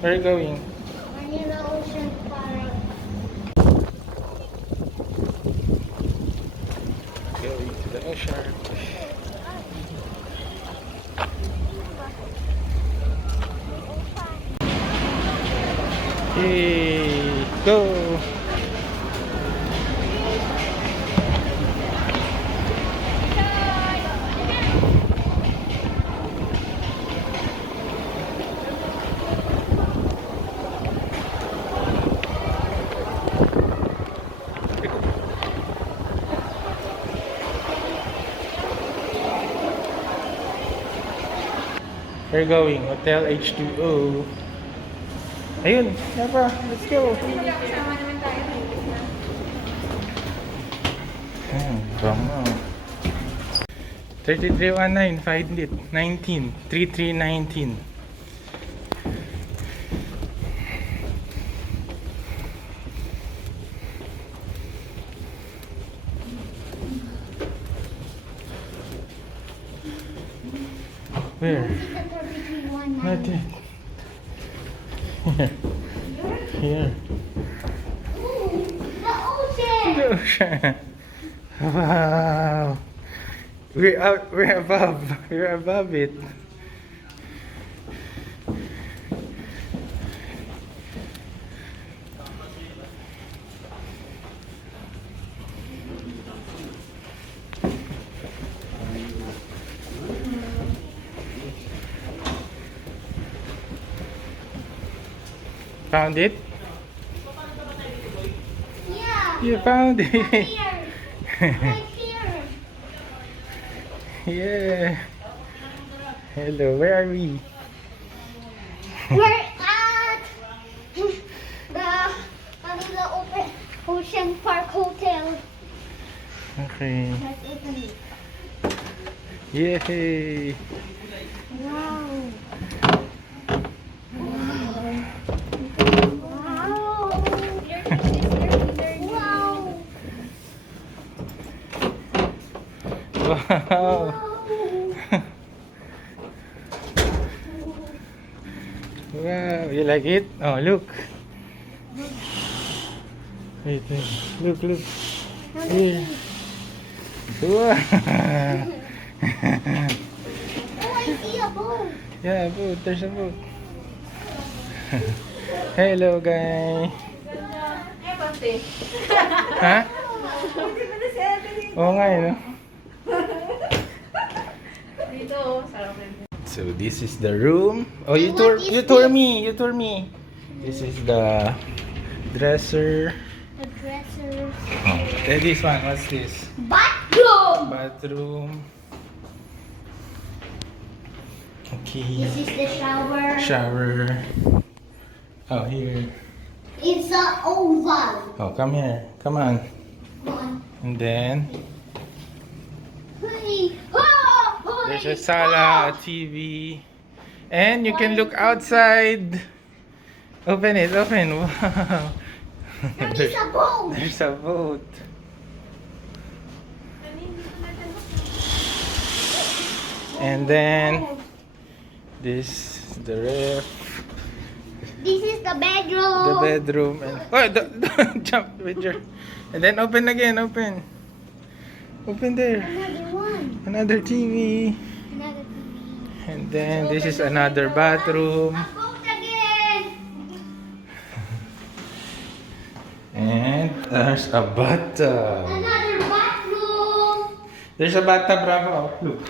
Where are you going? Manila Ocean Park. Going to the ocean. Hey, go! We're going Hotel H2O. Ayun, yapa, let's go. Bango. 3319, find it. 19, 3319. Where? Not it. Here. Ooh, the ocean! The ocean. Wow. We're above. We're above it. Found it? Yeah. You found Right it. here. Right here. Yeah. Hello, where are we? We're at the Manila Ocean Park Hotel. Okay. Let's open it. Yay. Wow. Wow. Wow, you like it? Oh, look. Wait, wait. Look, look. Here. Wow. Oh, I see a boat. Yeah, a boat. There's a boat. Hello, guys. Ha? Oo nga, no? So this is the room. Oh, you And tour, what is you tour this? me, you tour me. This is the dresser. The dressers. Oh, then this one, what's this? Bathroom. Bathroom. Okay. This is the shower. Shower. Oh, here. It's an oval. Oh, come here. Come on. One. And then Hey. Oh, there's a sala, a TV, and you can look outside. Open it, open. Wow. There's a boat. There's a boat. And then this is the ref, This is the bedroom. the bedroom, and oh, don't jump with your. And then open again, open. Open there. Another one. Another TV. Another TV. And then this is another bathroom. A boat again. And there's a bathtub. Another bathroom. There's a bathtub, Bravo. Look.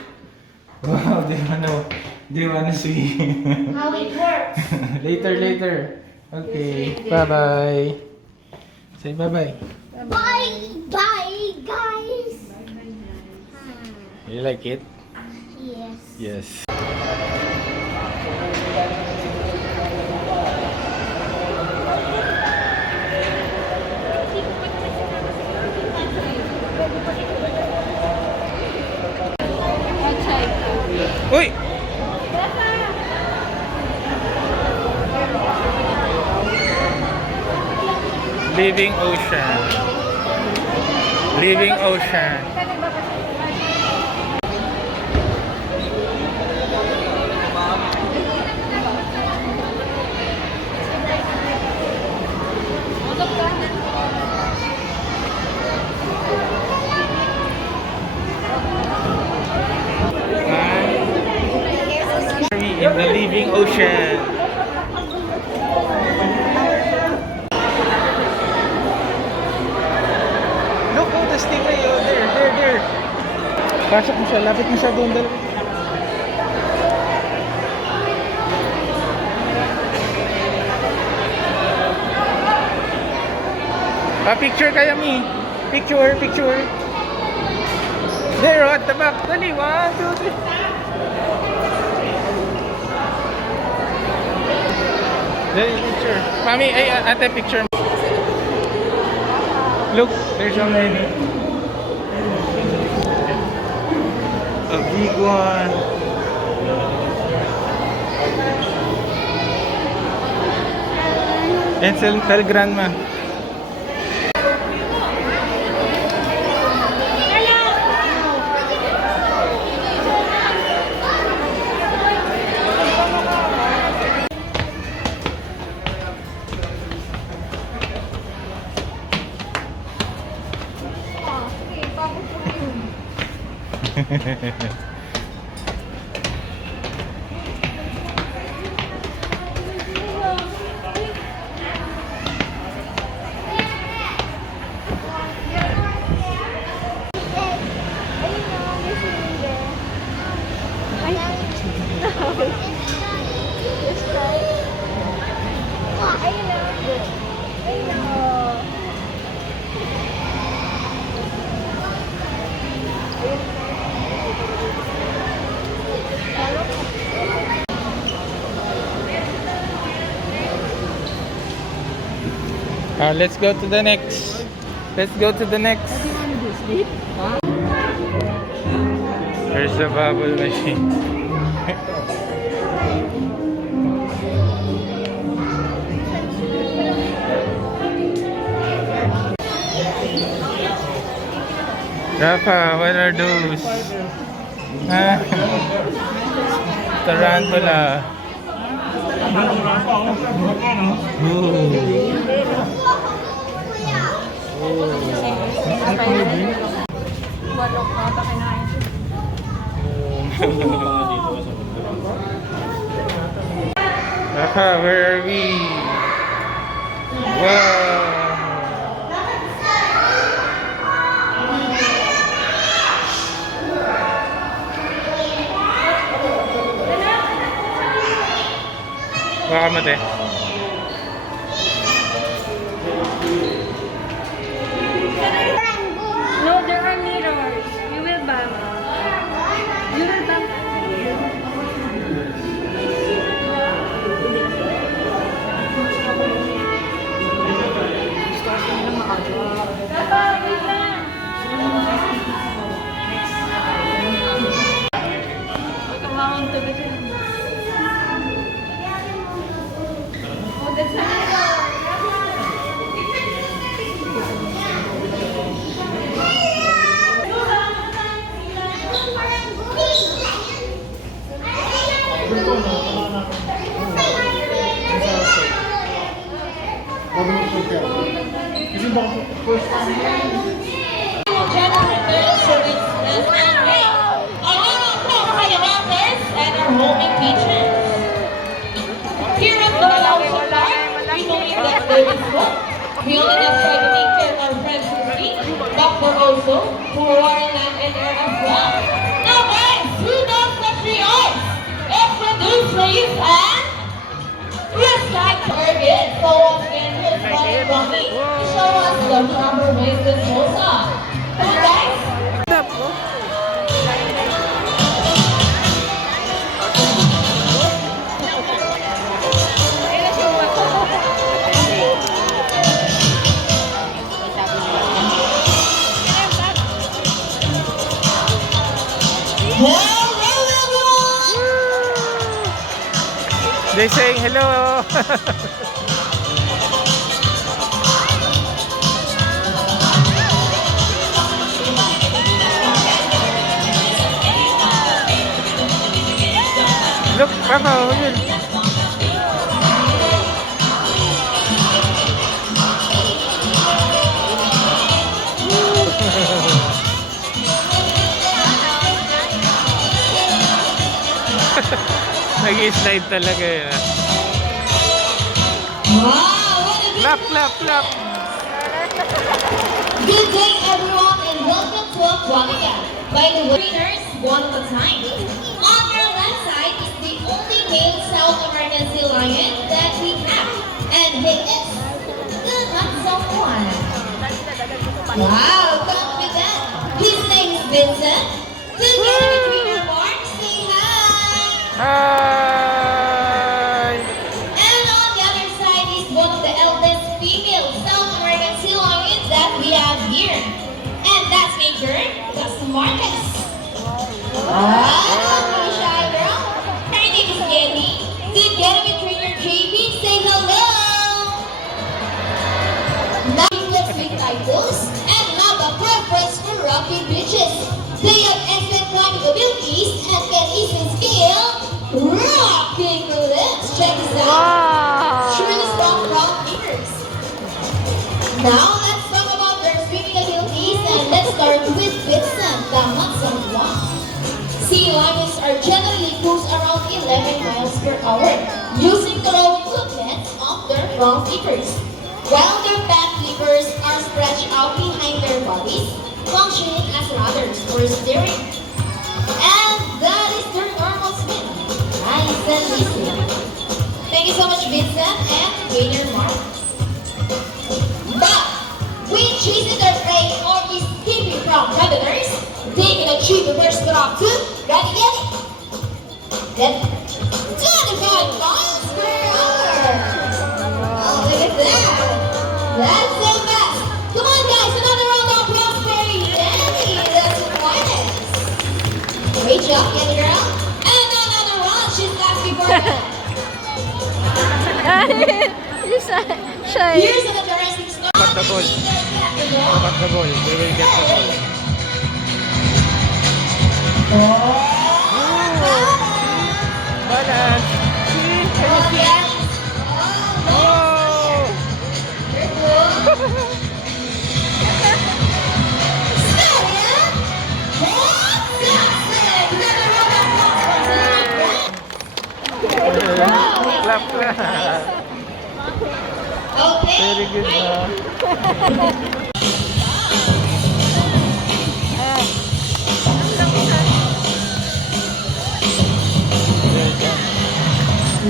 Wow, do you wanna swim? How it works. Later, later. Okay. Bye-bye. Say bye-bye. Bye, bye, guys. You like it? Yes. Yes. Uy! Living ocean. Living ocean. In the living ocean. Look, oh, the stingray. Oh, there. Pasok mo siya. Lapit mo siya doon. Picture kaya, Mi. Picture. There, at the back. Dali, 1, 2, 3. Dali, picture. Mami, ay, ate, picture. Look, there's so many. A big one. And tell grandma. Let's go to the next. There's a bubble machine. Rafa, what are those? Tarantula. Rafa, where are we? Wow! Baka mate. No, there are mirrors. You will bump. Here at Manila Ocean Park, we believe that there is hope. We only need to thank our friends who speak, Dr. Also, for our land and air as well. Now guys, who knows what we are? Let's produce trees and recycle target. So once again, here's Ronnie Bonnie to show us the proper ways to dispose of. Come on guys! They saying hello. Look, Papa, yun. Nag-slide talaga yun. Wow, what a Clap, clap, clap. good day, everyone, and welcome to Aquatica. By the way, winners, one at a time. On your left side is the only male South American sea lion that we have, and he is the handsome one. Wow, come with that. His name is Vincent. Together between your marks, say hi. Hi! And on the other side is one of the eldest female South American sea lions that we have here. And that's Major, that's Marcus. Hello, shy girl. Her name is Jenny. Together with trainer JB, say hello. Now let's with titles and have a preference for rocky beaches. They have excellent climbing abilities and can easily scale rocking cliffs. Check this out. Truly strong rock fingers. Now let's talk about their swimming abilities and let's start with Vincent, the handsome one. Sea lions are generally cruise around 11 miles per hour using the rowing movements of their front flippers, while their back flippers are stretched out behind their bodies, functioning as rudders for steering. And that is their normal spin. Nice and easy. Thank you so much, Vincent and Trainer Mark. But when chasing their prey or escaping from predators, they can achieve a burst speed up to, ready, get 25 miles per hour. Oh, look at that. That's so fast. Come on, guys, another round of applause for Danny. That's the finest. Great job, Danny girl. And another one. She's last before that. You're shy. Here's an interesting story. Look at the ball. Look at the ball. They will get the ball. Balance. See? Can you see? Oh! Clap, clap. Very good na.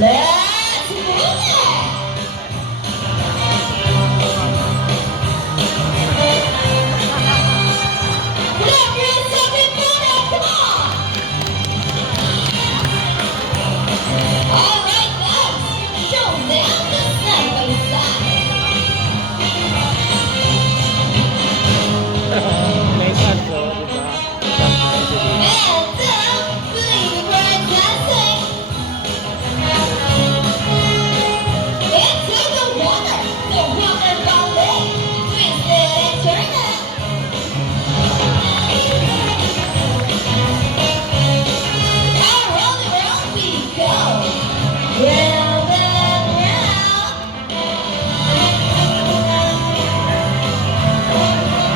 Let's move it! Clap your hands up and move it, come on! Alright, next, show them the side by side. May taso, di ba? And down, flavor dancing. Into the water ballet, twisted and turning. Around and around we go, round and round.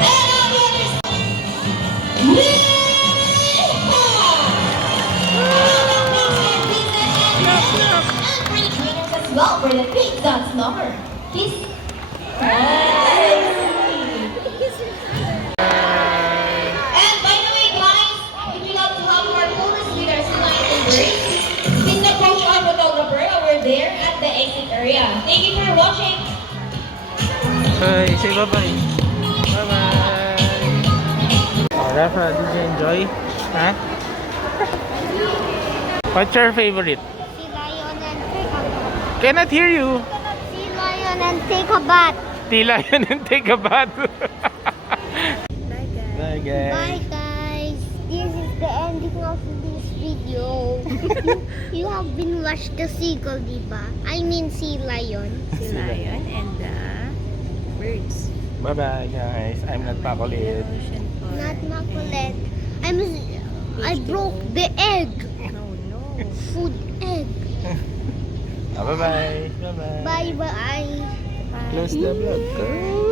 And on the other side, and for the trainers as well, for the big dance number. Please. And by the way, guys, if you love to have more photos with our Sinai and birds, please approach our photographer over there at the exit area. Thank you for watching. Bye. Say bye-bye. Bye-bye. Oh, Rafa, did you enjoy? Huh? What's your favorite? See lion and take a bath. Cannot hear you. See lion and take a bath. Tila yun and take a bath. Bye guys. Bye guys. This is the ending of this video. you have been watched the seagull, diba? I mean sea lion. Si Lion and the birds. Bye-bye guys. I'm not Pakulit. Ocean Park. Not makulit. I broke the egg. No. Food egg. Bye-bye. Bye-bye. Bye bye. Close the vlog.